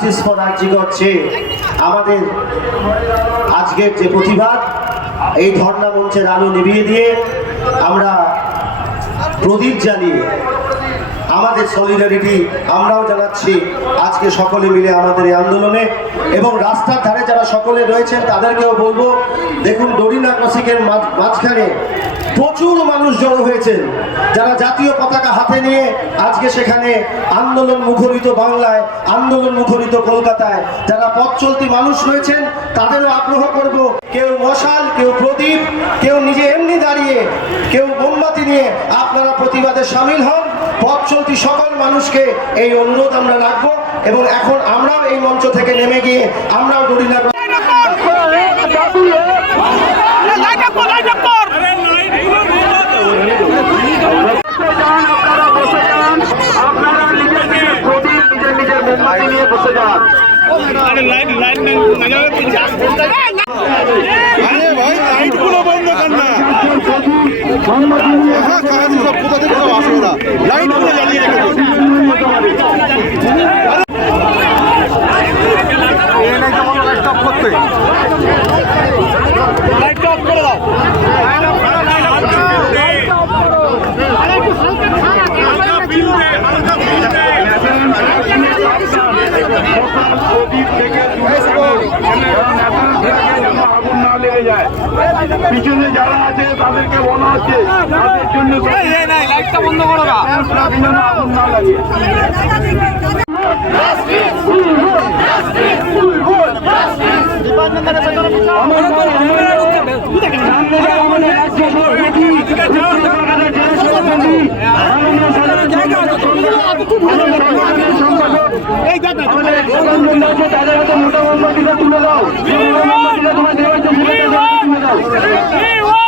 Justice for RG Kar চেয়ে আমাদের আজকের যে প্রতিবাদ, এই ধর্ণা মঞ্চের আলো নিভিয়ে দিয়ে আমরা প্রদীপ জ্বালিয়ে আমাদের সলিডারিটি আমরাও জানাচ্ছি আজকে সকলে মিলে আমাদের এই আন্দোলনে। এবং রাস্তার ধারে যারা সকলে রয়েছেন, তাদেরকেও বলব, দেখুন ডরিনা মাঝ- মাঝখানে প্রচুর মানুষ জড়ো হয়েছেন। যারা জাতীয় পতাকা হাতে নিয়ে আজকে সেখানে আন্দোলন মুখরিত বাংলায়, আন্দোলন মুখরিত কলকাতায়, যারা পথ চলতি মানুষ রয়েছেন, তাদেরও আগ্রহ করব। কেউ মশাল, কেউ প্রদীপ, কেউ নিজে এমনি দাঁড়িয়ে, কেউ মোমবাতি নিয়ে আপনারা প্রতিবাদে সামিল হন। পথ চলতি সকল মানুষকে এই অনুরোধ আমরা রাখব এবং এখন আমরাও এই মঞ্চ থেকে নেমে গিয়ে আমরাও ডরিনা লাইট আপ কর লাইট আপ কর যান আপনারা বসে যান আপনারা নিজের নিজের প্রদীপ নিজের নিজের মোমবাতি নিয়ে বসে যান। আরে ভাই লাইটগুলো বন্ধ কর না? হ্যাঁ কাজ সব কোথা থেকে সব লাইটগুলো জ্বালিয়ে রেখেছে লাইট অফ করে দাও প্রদীপ থেকে দূরে থাকুন। কারণ এখন থেকে যেন আগুন না লেগে যায় পিছনে যারা আছে তাদেরকে বলা হচ্ছে তাদের জন্য লাইটটা বন্ধ করো না যেন আগুন না লাগে আমাদের রাজ্য সভাপতি কলকাতা জেলা সভাপতি মাননীয় সাধারণ প্রধানমন্ত্রী আছে তাদের হাতে মোটা মোমবাতিটা তোমার দেওয়ার জন্য তুলে দাও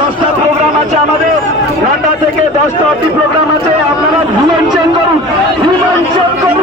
দশটা প্রোগ্রাম আছে আমাদের। থেকে দশটা প্রোগ্রাম আছে। আপনারা হিমাঞ্চন করুন হিমাঞ্চন করুন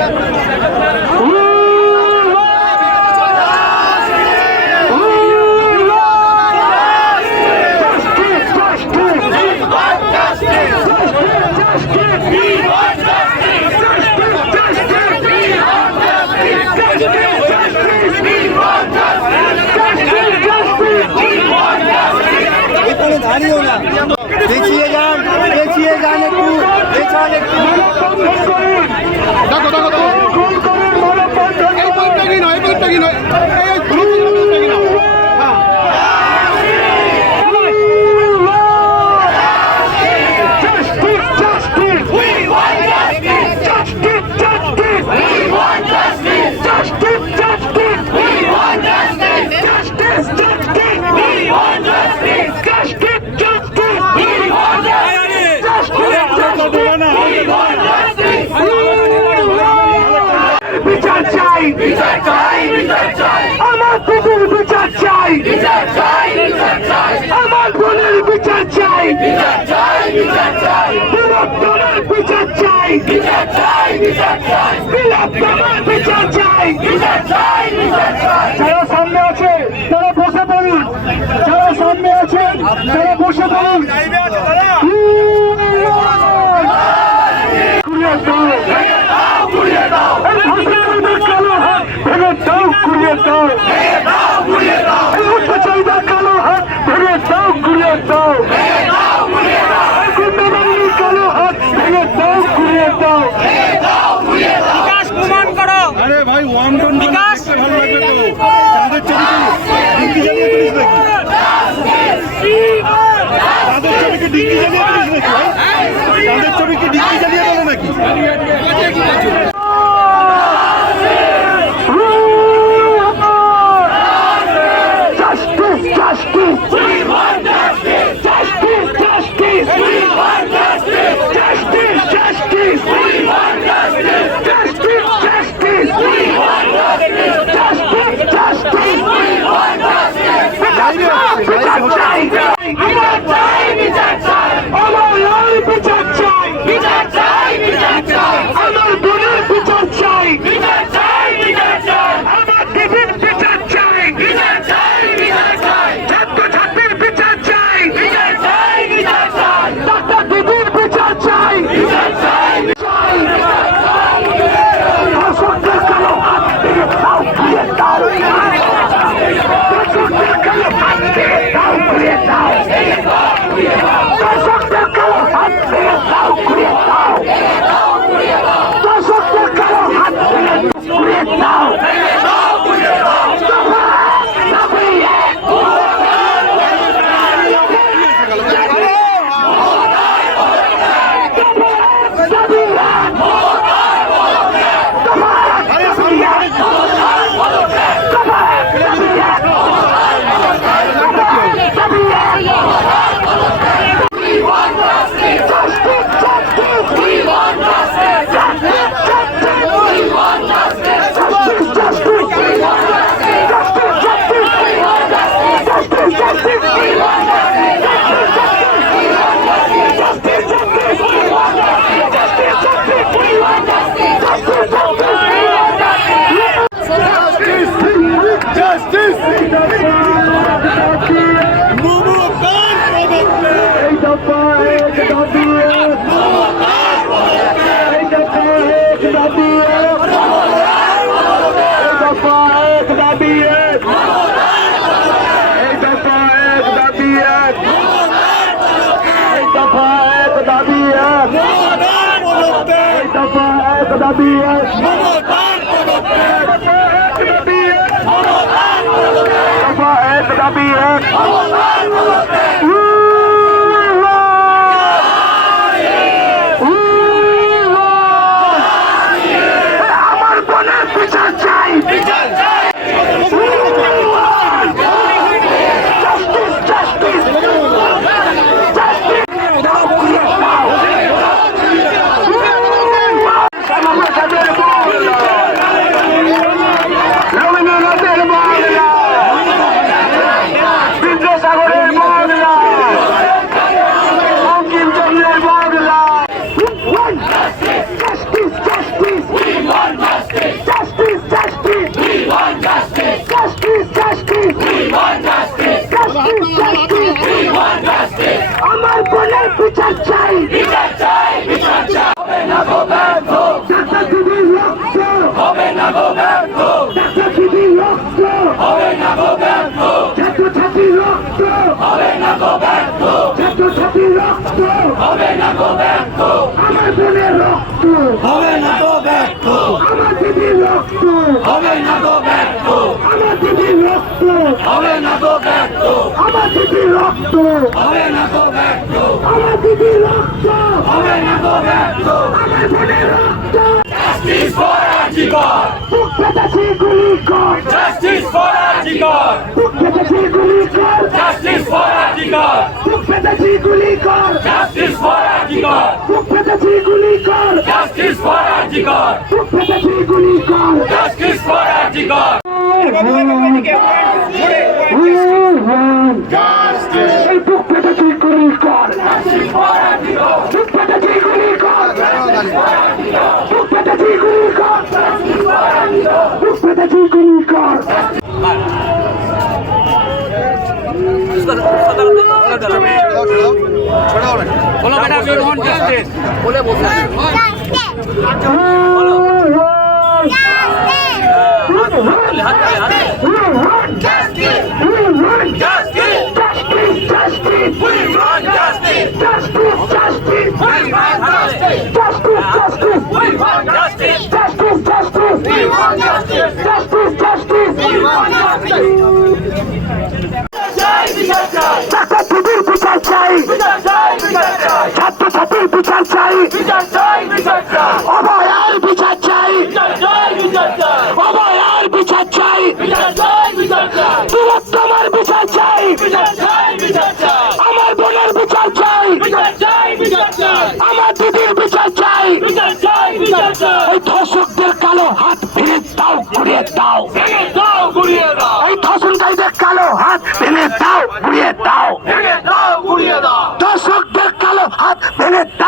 هم you know, বিচার চাই বিচার চাই বিচার চাই বিচার চাই বিচার চাই বিচার চাই যারা সামনে আছে তারা বসে পড়ুন। যারা সামনে আছে তারা বসে পড়ুন। কুড়িয়ে দাও কালো হাত ভেঙে দাও কুড়িয়ে দাও। দাবি এক। দফা এক দাবি এক। এই দফা এক দাবি এক। এই দফা এক দাবি এক। এই দফা এক দাবি এক। আমার বোনের বিচার চাই বিচার চাই জাস্টিস জাস্টিস জাস্টিস শ্যামাপ্রসাদের বাংলা রবীন্দ্রনাথের বাংলা বিদ্যাসাগরের বাংলা বঙ্কিমচন্দ্রের Bangla Justice, justice, we want justice. Justice, justice, we want justice. Justice, justice, we want justice. Justice, justice, we want justice. আমার বোনের বিচার চাই বিচার চাই বিচার চাই হবে না গো ব্যর্থ চাচা দিদির রক্ত হবে না গো ব্যর্থ চাচা দিদির রক্ত হবে না গো ব্যর্থ ছাত্র ছাত্রীর রক্ত হবে না গো ব্যর্থ ছাত্র ছাত্রীর রক্ত হবে না গো ব্যর্থ আমার বোনের রক্ত হবে না গো ব্যর্থ আমার দিদির রক্ত হবে না গো ব্যর্থ আমার দিদির রক্ত হবে না ব্যর্থ। আমার দিদির রক্ত। হবে না ব্যর্থ। আমার দিদির রক্ত। হবে না গো ব্যর্থ। আমার বোনের রক্ত। জাস্টিস ফর আজিকর বুক গুলি কর। জাস্টিস ফর আজিকর বুক গুলি কর। জাস্টিস ফর আজিকর বুক গুলি কর। জাস্টিস ফর আজিকর বুক গুলি কর। জাস্টিস ফর আজিকর বুক গুলি কর। এই বুক পেটে তুই গুলি কর বুক পেটে তুই গুলি কর বুক পেটে তুই গুলি কর বুক পেটে তুই গুলি কর বলো বেটা ইউ ডোন্ট জাস্টিস বলে বলতে বলো justice That's a good ¡Él está!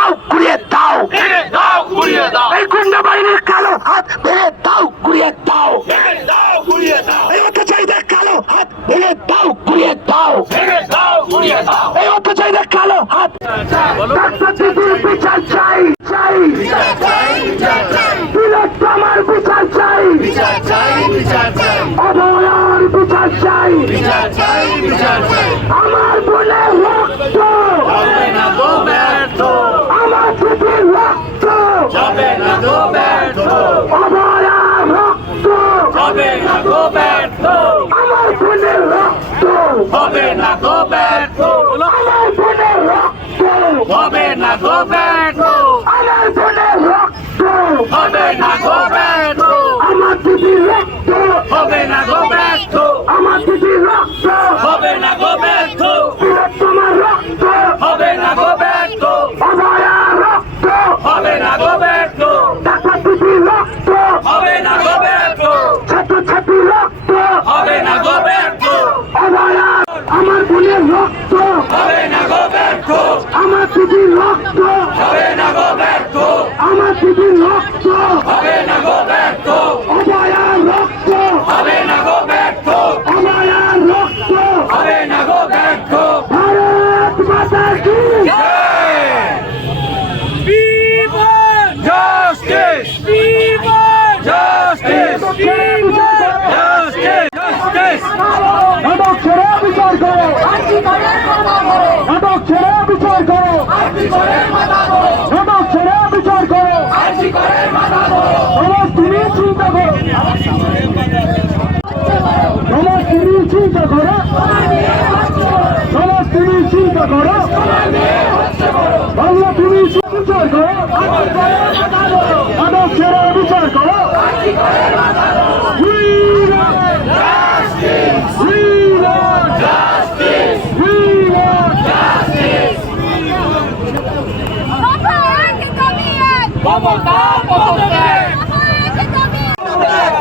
সমাজ ছেড়ে বিচার করো। সমাজ তুমি চিন্তা করো। সমাজ তুমি চিন্তা করো।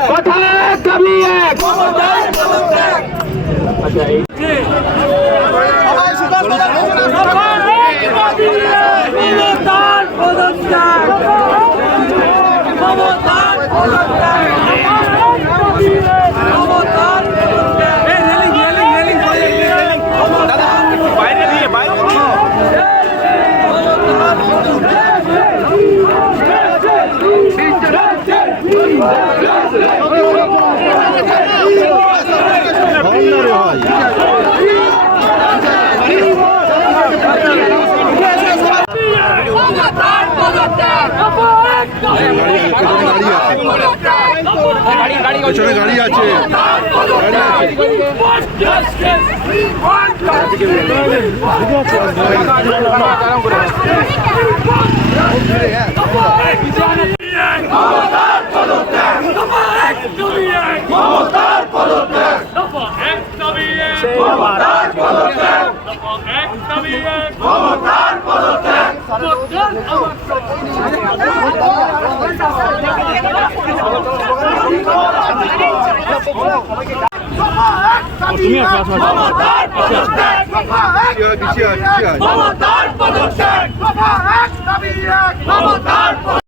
কথা কবি এক গাড়ি আছে পেছনে গাড়ি আছে গাড়ি পদত্যাগ মমতার পদত্যাগ তুমি আসো আসো মমতার পদত্যাগ মমতার পদত্যাগ মমতার পদত্যাগ